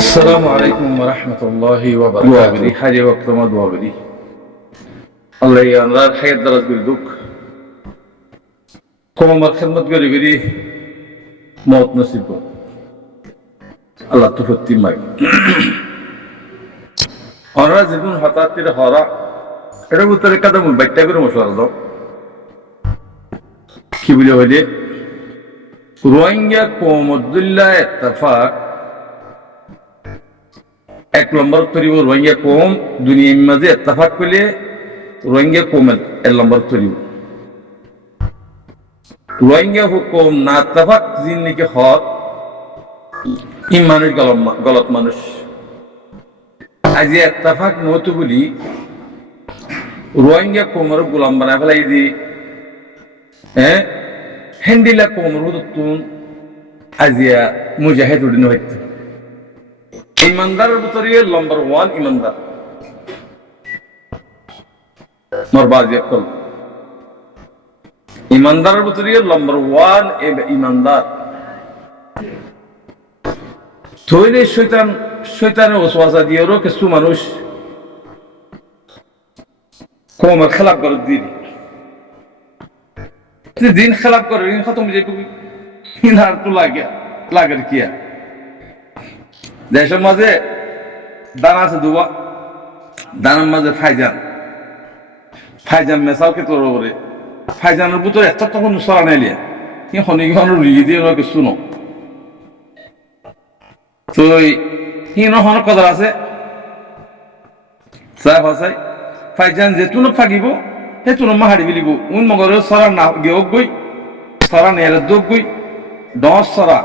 السلام عليكم ورحمة الله وبركاته. حاجة وقت ما دعا بدي. الله يانرا حياة درس بردوك. كم مر خدمت قري بدي موت نصيب. الله تفتي ماي. أنا زيدون حتى ترى هارا. এটা উত্তরে কাদা বাইটটা করে মশলা দাও কি বলে হলে রোহিঙ্গা কৌমুদ্দুল্লাহ ইত্তেফাক এক নম্বর তরিব রোহিঙ্গা কৌম দুনিয়ার মাঝে ইত্তেফাক করলে রোহিঙ্গা কৌমের এক নম্বর তরিব রোহিঙ্গা কৌম না ইত্তেফাক জিন্দিকে হক ইমানের গলত মানুষ আজ ইত্তেফাক নতো বলি রোহিঙ্গা কোমর গোলাম বানায় ফেলাই দি হেন্ডিলা কোমর তুন আজিয়া মুজাহিদ উডিন হইত ইমানদারের ভিতরে নম্বর 1 ইমানদার মরবাজি কল ইমানদারের ভিতরে নম্বর 1 ইমানদার তৈরি শয়তানের ওয়াসওয়াসা দিয়েও কিছু মানুষ কৌমের খেলাপ করে দিন দিন খেলাপ করে ঋণ খতম যে কবি আর তো লাগের কিয়া দেশের মাঝে দানা আছে দুবা দানার মাঝে ফাইজান মেসাও কে তোর ওপরে ফাইজানের ভিতরে এত তখন সরা নাইলিয়া কি হনিগণ রিয়ে দিয়ে ওকে শুনো তো হিন হন কদর আছে সাহেব হাসাই ফাইজান যেতুন ফাগিব হেতুন মাহাড়ি বিলিব উন মগর সরা না গেও গই সরা নের দোগ গই 10 সরা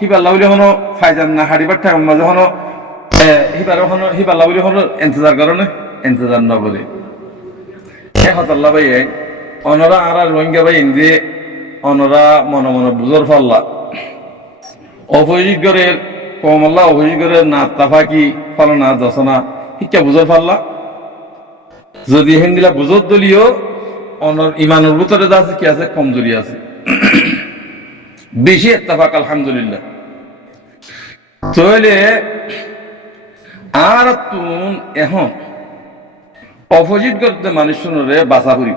হিবা লাউলি হনো ফাইজান না হাড়ি বাট টাইম মাঝে হনো হিবা লাউলি হনো ইন্তজার করনে ইন্তজার না বলে হে হতাল্লাহ ভাই অনরা আর রোহিঙ্গা ভাই ইন্দে অনরা মন বুজর ফাল্লা অভিযোগের কমল্লা অভিযোগের না তাফাকি ফলনা দশনা শিক্ষা বুজর ফাল্লা যদি হেন্দিলা বুঝত দলীয় অনর ইমানের ভিতরে যা আছে কি আছে কমজোরি আছে বেশি ইত্তেফাক আলহামদুলিল্লাহ তাহলে আর তুন এখন অপোজিট করতে মানুষ শুনরে বাসা করি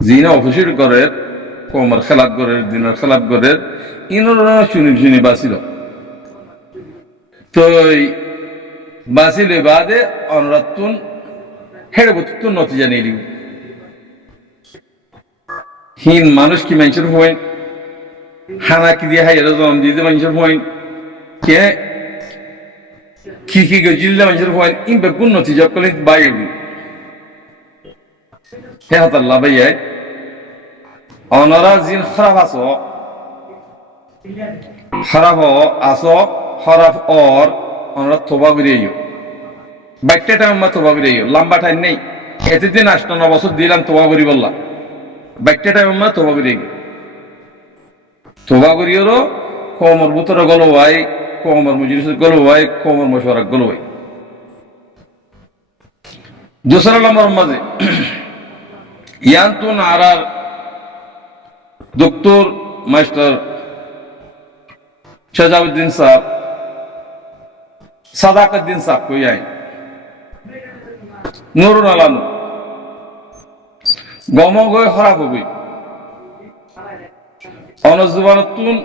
যিনি অপোজিট করে কমর খেলাপ করে দিনের খেলাপ করে ইনরা শুনি বাঁচিল তো বাঁচিলে বাদে অনরাতুন হেড়ে বতুন নতিজা নিয়ে দিব হিন মানুষ কি মানুষের হয় হানা কি দিয়ে হাইরা জন্ম দিয়ে মানুষের হয় কে কি গজিলে মানুষের হয় ইন বেগুন নতিজা করলে বাইরে হে হাতাল্লাহ ভাইয়া অনরা জিন খারাপ আসো খারাপ অর অনরা তোবা বেরিয়ে বাইকটা টাইম তোবা বেরিয়ে লম্বা টাইম নেই এতদিন 8-9 বছর দিলাম তোবা করি বললাম বাইকটা টাইম তোবা বেরিয়ে তোবা করিও কমর বুতরে গলো ভাই কমর মুজিরিস গলো ভাই কমর মশওয়ারা গলো ভাই दूसरा नंबर মাঝে ইয়ান্তুন আরার ডক্টর মাস্টার শাহজাউদ্দিন সাহেব সাদাকউদ্দিন সাহেব কই আই নুরুল আলম গমগয় খারাপ হবে অনজুবানতুন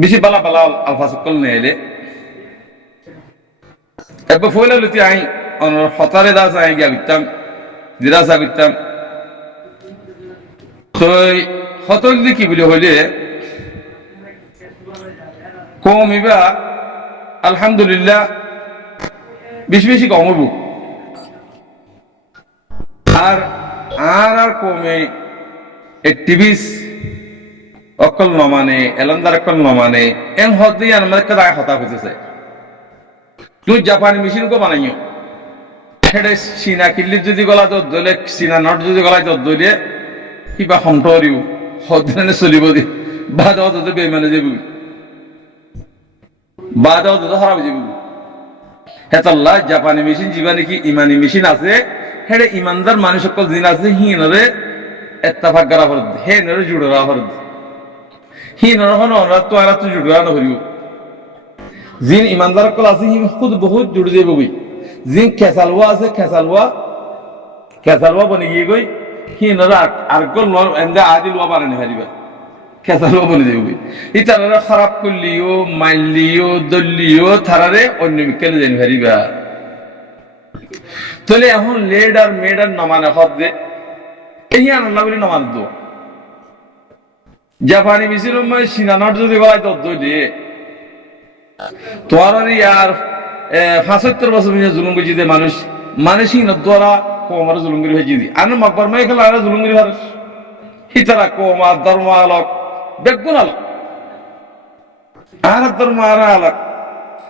বেশি বালা আলফাজ কল নেলে একবার ফয়লা লতি আই অনর হতারে দাস আই গিয়া বিতাম দিরাসা বিতাম তো হতল কি বলে হইলে কমিবা আলহামদুলিল্লাহ বেশি কমব আর কমে একটিভিস অকল নমানে এলন্দার অকল নমানে এন হতে আমার কাদা হতা হইতেছে তুই জাপানি মেশিন কো বানাইও হেডে চীনা কিল্লি যদি গলা তো দলে চীনা নট যদি গলা তো দলে কিবা হন্তরিও হদনে চলিব দি বাদাও তো বেমানে যাবি বাদাও তো হারাব যাবি হেতাল্লাহ জাপানি মেশিন জীবানি কি ইমানি মেশিন আছে হেডে ইমানদার মানুষ সকল দিন আছে হিনরে ইত্তেফাক করা ফরজ হে নরে জুড়রা ফরজ হিনরে হন ওরা তো আর তো জুড়রা না করিও জিন ইমানদার কল আছে হি খুদ বহুত জুড়ে যাবে গই জিন খেসালওয়া আছে খেসালওয়া বনে গিয়ে গই হি নরা আর গল এন্দা আদি লওয়া পারে না হারিবা খেসালওয়া বনে যাবে গই ইতারা খারাপ করলিও মাইলিও দল্লিও থারারে অন্য মিকেলে জানি হারিবা তাহলে এখন লেডার মেডার নমানা হদ্দে এই আল্লাহ বলে নমান দো জাপানি মিছিল সিনানর যদি গলায় দদ্দ দিয়ে তোমার ইয়ার ৭৫ বছর জুলুম করছি যে মানুষই নদ্দরা কোমার জুলুম করে ভেজি দি আর মকবর মাই খেলা আর জুলুম করে ভারস হিতারা কোমা ধর্ম আলোক বেগুন আলোক আর ধর্ম আর আলোক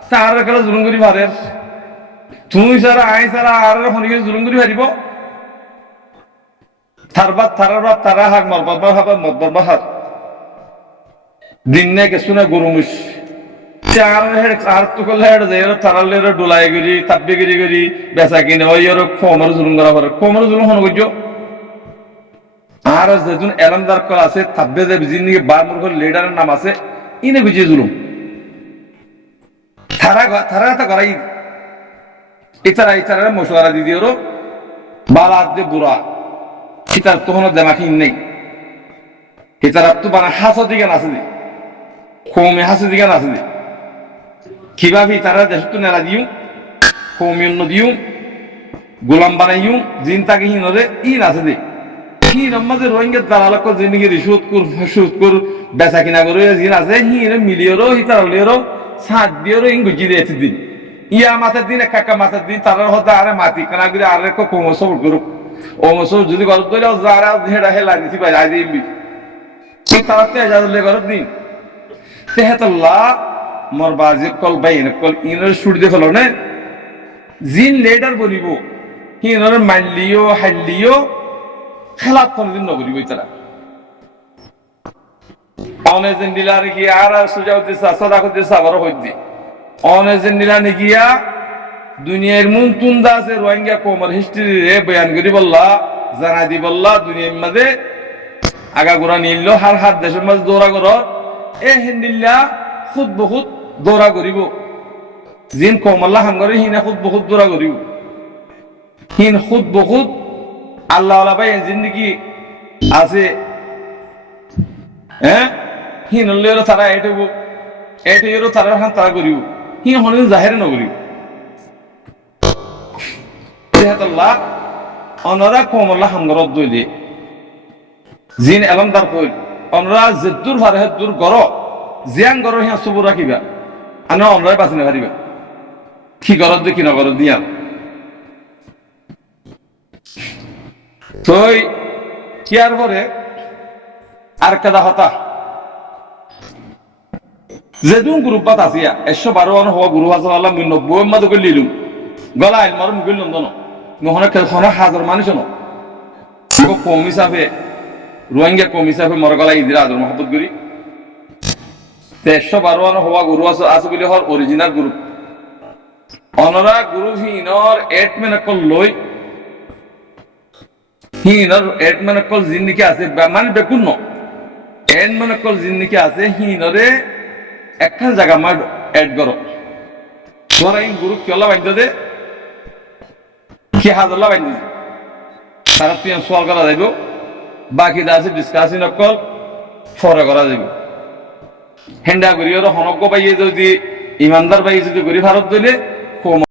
তার খেলা জুলুম করে ভারের তুমি সারা আই সারা আর ফোনে জুলুম করে ভারিব তারা হাক মরবার হাক মরবার হাক দিন কে শুনে গরুমুস আর তো করলে যাই তারালে ডোলাই গিরি তাব্বে গিরি বেচা কিনে ওই কোমর জুলুম করা পারে কোমর জুলুম হন করছো আর যেজন এলামদার কল আছে তাব্বে যে যিনি বার মুখের লিডারের নাম আছে ইনে বুঝিয়ে জুলুম তারা তা করাই ইতারা মশলা দিদি ওর বালাদ যে বুড়া ইতার তো কোনো দেমাকি নেই ইতারা তো বানা হাসা দিকে নাচে দি কমে হাসে দিকে নাচে দি কিভাবে তারা দেশ তো নেলা দিও কমিউন দিও গোলাম বানাইও জিন তাকে হিনরে ই নাচে দি হি নমাজে রোহিঙ্গা দালালক জিন্দগি রিসুত কর বেচা কিনা করে জিন আছে হিনে মিলিয়রো হিতারলেরো সাত দিয়েরো ইং গুজি দিয়েছে দিন ইয়া মাথার দিন একা মাথার দিন তারা হতে আরে মাটি কানা করে আরে কোমর সবর করুক অবশ্য যদি গল্প করলে যারা হেডা হেলা দিছি ভাই আজ দিবি তারা তো এজাজলে গল্প দিন তেহাতুল্লাহ মোর বাজি কল বাইন কল ইনর শুট দিয়ে ফেলো না জিন লেডার বলিব ইনর মানলিও হাল্লিও খেলাপ কোনদিন নগরিব তারা অনেজেন দিলার কি আর সুজাও দিছা সদাকত দিছা আবার হইদি অনেজেন দিলানি গিয়া দুনিয়ার মুন তুন্দা আছে রোহিঙ্গা কোমর হিস্ট্রি রে বয়ান করি বললা জানা দি বললা দুনিয়ার মাঝে আগা গোড়া নিল হার হাত দেশের মাঝে দৌড়া কর এ হিন্দিল্লা খুদ বহুত দৌড়া করিব জিন কোমল্লা হাঙ্গরে হিনা খুদ বহুত দৌড়া করিব হিন খুদ বহুত আল্লাহ আল্লাহ ভাই জিন্দগি আছে হ্যাঁ হিন হলেও তারা এটেরও তারা হান তারা করিব হিন হলে জাহেরে নকরিব অনরা কোমল্লা হামগরত দইলে জিন এলমদার কইল অনরা জেদুর ভারে দূর গর জিয়াং গর হিয়া সবুর রাখিবা আনো অনরাই বাঁচিনে পারিবা কি গরত দি কি নগরত দিয়া তই কিয়ার পরে আর কেদা হতা যেদুন গ্রুপত আসিয়া 112 হওয়া গুরু হাজার আল্লাহ 90 মাদ কই লিলুম গলা আইল মারুম গইল নন্দন নহনে খেলখনা হাজার মানুষ ন কম হিসাবে রোহিঙ্গা কম হিসাবে মর গলা ইদিরা আদর মহব্বত করি 112 হওয়া গুরু আছে বলে হর অরিজিনাল গ্রুপ অনরা গুরু হিনর এটমেন কল লই হিনর এটমেন কল জিন্দিকে আছে মানে বেকুন ন এটমেন কল জিন্দিকে আছে হিনরে একখান জায়গা মার এড করো ধরা ইন গুরু কেলা বাইন্ধ দে কি হাজারলা বাইন্ধ তারা তুই সোয়াল করা যাইব বাকি আছে ডিসকাশন অকল ফরে করা যাইব হেন্ডা করি হনজ্ঞ পাইয়ে যদি ইমানদার পাইয়ে যদি গরিব ভারত দিলে